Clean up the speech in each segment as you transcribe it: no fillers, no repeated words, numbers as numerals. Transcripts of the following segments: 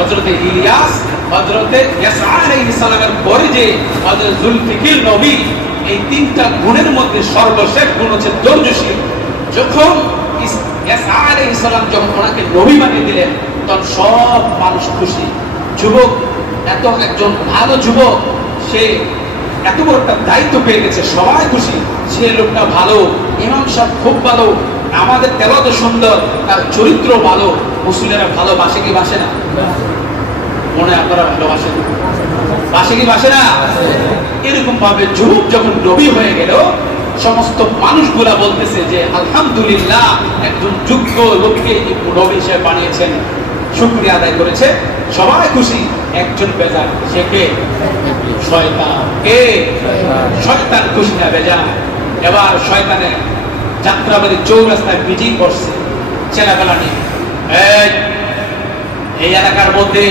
হযরতে ইলিয়াস, হযরতে ইয়াসা আলাইহিস সালামের পরে যে হযরত জুলফিকির নবী, এই তিনটা গুণের মধ্যে সর্বশেষ গুণ হচ্ছে ধৈর্যশীল। যখন ইয়াসা আলাইহিস সালাম যখন ওনাকে নবী বানিয়ে দিলেন, তখন সব মানুষ খুশি। যুবক, এত একজন ভালো যুবক, সে এত বড় একটা দায়িত্ব পেয়ে গেছে, সবাই খুশি। সে লোকটা ভালো, ইমাম সাহেব খুব ভালো, আমাদের তেলাওয়াত সুন্দর, তার চরিত্র ভালো। মুসলিমরা ভালোবাসে কি বাসে না? মনে আপনারা ভালোবাসেন, বাসে কি বাসে না? এরকম ভাবে যুবক যখন নবী হয়ে গেল, সমস্ত মানুষগুলা বলতেছে যে আলহামদুলিল্লাহ, একজন যোগ্য লোককে নবী হিসেবে বানিয়েছেন, শুকরিয়া আদায় করেছে, সবাই খুশি। একজন বেজার, সে কে? শয়তান। কে? শয়তান খুশি না, বেজার। এবার শয়তানের যাত্রাবাড়ি চৌরাস্তায় মিটিং করছে ছেলেবেলা নিয়ে। এই এলাকার মধ্যে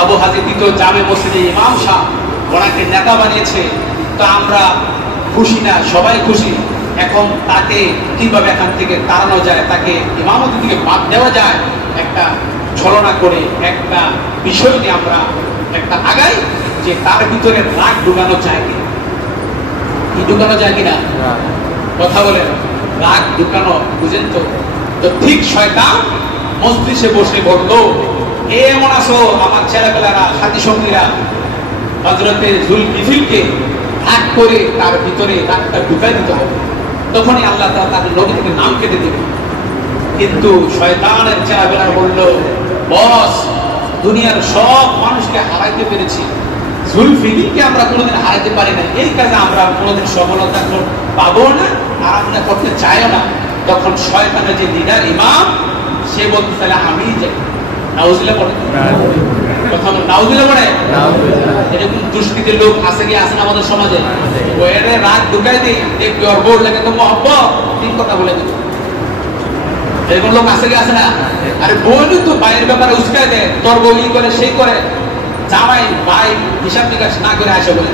আবু হাজি দ্বিতীয় জামে মসজিদে ইমাম সাহেব ওনাকে নেতা বানিয়েছে, তো আমরা খুশি না, সবাই খুশি। এখন তাকে কিভাবে এখান থেকে তাড়ানো যায়, তাকে ইমামতি থেকে বাদ দেওয়া যায়, একটা ছলনা করে একটা বিষয় নিয়ে আমরা একটা আগাই যে তার ভিতরে রাগ ঢুকানো যায় কিনা। কি ঢুকানো যায় কিনা? কথা বলেন, রাগ ঢুকানো, বুঝেন তো? তো ঠিক শয়তান মজলিসে বসে বলল, এমন আছো আমার ছেলেবেলারা, সাথী সঙ্গীরা, হযরতে জুলকিফিলকে রাগ করে তার ভিতরে রাগটা ঢুকাই দিতে হবে, তখনই আল্লাহ তাআলা তার নবী থেকে নাম কেটে দেবে। কিন্তু শয়তানের ছেলেবেলা বলল, বস, দুনিয়ার সব মানুষকে হারাইতে পেরেছি, জুলফিকিরকে আমরা কোনোদিন হারাইতে পারি না, এই কাজে আমরা কোনোদিন সফলতা পাবো না, আর আমরা করতে চাইও না। তখন শয়তানের যে লিডার ইমাম, সে বলতে চাইলে আমি যাই। নাউজুবিল্লাহ পড়ে, কথা বলে নাউজুবিল্লাহ পড়ে। এরকম দুষ্কৃতির লোক আছে কি আছে না আমাদের সমাজে? ওরে রাগ ঢুকাই দিই, দেখবি ওর বোর্ড লাগে তো মহব্বত, তিন কথা বলে দিই। এরকম লোক আছে কি আছে না? আরে বইনি তো ভাইয়ের ব্যাপারে উস্কাই দেয়, তোর বই করে সেই করে, জামাই ভাই হিসাব নিকাশ না করে আসে বলে।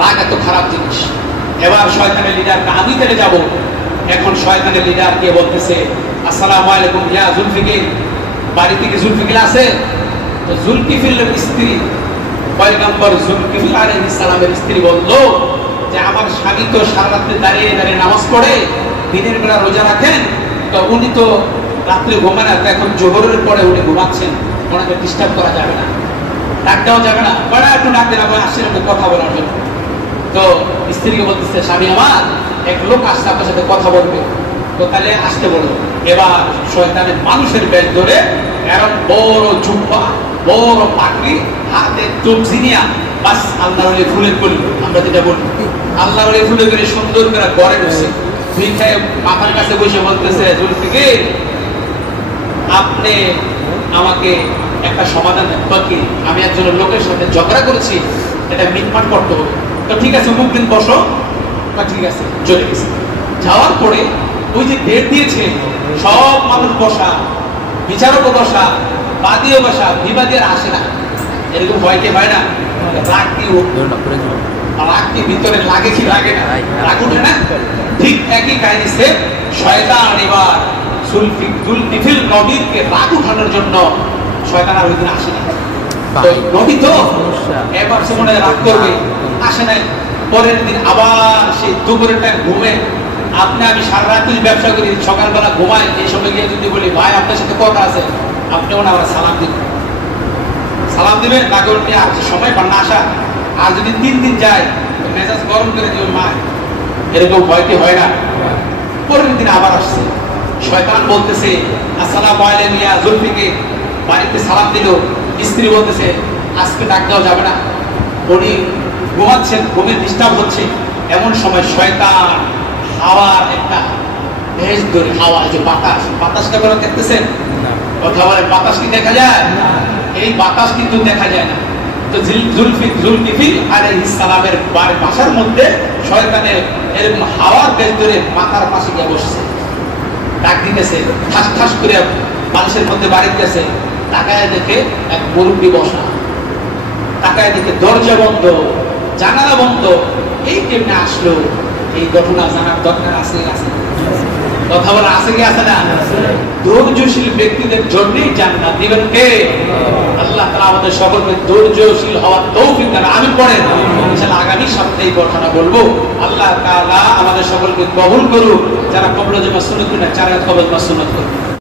রাগ এত খারাপ জিনিস। এবার শয়তানের লিডারকে আমি তেলে যাব। এখন শয়তানের লিডার কে বলতেছে, আসসালামু আলাইকুম ইয়া জুলফিকির, বাড়ি থেকে জুলফিকির আছে? তো জুলকিফিলের স্ত্রী পয়গম্বর জুলকিফিল আলাইহিস সালামের স্ত্রী বলল যে আমার স্বামী তো সারা রাত্রে দাঁড়িয়ে দাঁড়িয়ে নামাজ পড়ে, দিনের বেলা রোজা রাখেন, তো উনি তো রাত্রে ঘুমায় না, এখন জোহরের পরে উনি ঘুমাচ্ছেন, ওনাকে ডিস্টার্ব করা যাবে না, ডাক দেওয়া যাবে না, বড় একটু ডাক দেন, আমি আসছি আপনার কথা বলার জন্য। তো স্ত্রীকে বলতেছে, স্বামী আমার, এক লোক আসছে আপনার সাথে কথা বলবে, তো তাহলে আসতে বলবো। এবার শয়তানের মানুষের বেশ ধরে এরকম বড় জুব্বা, বড় পাগড়ি, হাতে চোখজিনিয়া, বাস আল্লাহর ওলি ফুলে করলো। আমরা যেটা বলি আল্লাহর ওলি ফুলে করে সুন্দর করে ঘরে বসে ভিখায় মাথার কাছে বসে বলতেছে, জুলফিকির, আপনি আমাকে একটা সমাধান দেন, কি আমি একজন লোকের সাথে ঝগড়া করেছি, এটা মিটমাট করতে হবে। তো ঠিক আছে, অমুক দিন বসো। ঠিক আছে, চলে গেছে। যাওয়ার পরে ওই যে ডেট দিয়েছে, সব মানুষ বসা, বিচারকও বসা, বাদীও বসা, বিবাদী আর আসে না। এরকম হয় কি হয় না? রাগ কি ভিতরে লাগে কি লাগে না? রাগ উঠে না? ঠিক একই কাহিনী সে শয়তান এবার জুলকিফিল নবীকে রাগ উঠানোর জন্য শয়তান আর ওই দিন আসে না। নবী তো এবার সে মনে রাগ করবে, আসে নাই। পরের দিন আবার সেই দুপুরের টাইম ঘুমে, আপনি আমি সারা রাত ব্যবসা করি, সকালবেলা ঘুমাই, এই সময় গিয়ে যদি বলি ভাই আপনার সাথে কথা আছে, আপনি ওনা আবার সালাম দিবেন, সালাম দিবেন না করলে আর সময় পান না আসা। আর যদি 3 দিন যায় মেজাজ গরম করে দিবেন মা, এরকম হয় কি হয় না? পরের দিন আবার আসছে, শয়তান বলতেছে, আসসালামু আলাইকুম ইয়া জুলফিকির, বাড়িতে সালাম দিল। স্ত্রী বলতেছে, আজকে ডাক দেওয়া যাবে না, উনি ঘুমাচ্ছেন, ঘুমের ডিস্টার্ব হচ্ছে। এমন সময় শয়তান হাওয়ার একটা ভেজ ধরে, হাওয়া যে বাতাস, বাতাসটা করে দেখতেছেন? কথা বলে, বাতাস কি দেখা যায়? এই বাতাস কিন্তু দেখা যায় না। তো জুলকিফিল আলাইহিস সালামের বাসার মধ্যে শয়তানের এরকম হাওয়ার ভেজ ধরে মাথার পাশে গিয়ে বসছে, ডাক দিতেছে, ঠাস ঠাস করে মানুষের মধ্যে বাড়ি গেছে। তাকায় দেখে এক মুরব্বী বসা, তাকায় দেখে দরজা বন্ধ, জানালা বন্ধ। এই কেমনে আসলো? এই ঘটনা জানার দরকার আছে? কথা বলা আছে কি আছে না? ধৈর্যশীল ব্যক্তিদের জন্যই জান্নাত দিবেন কে? আল্লাহ তাআলা আমাদের সকলকে ধৈর্যশীল হওয়ার তৌফিক দান। আমি পড়েন ইনশাআল্লাহ আগামী সপ্তাহে এই কথাটা বলবো। আল্লাহ তাআলা আমাদের সকলকে কবুল করুক। যারা কবর জমা সুন্নাত করে 4 রাকাত কবর জমা সুন্নাত করুন।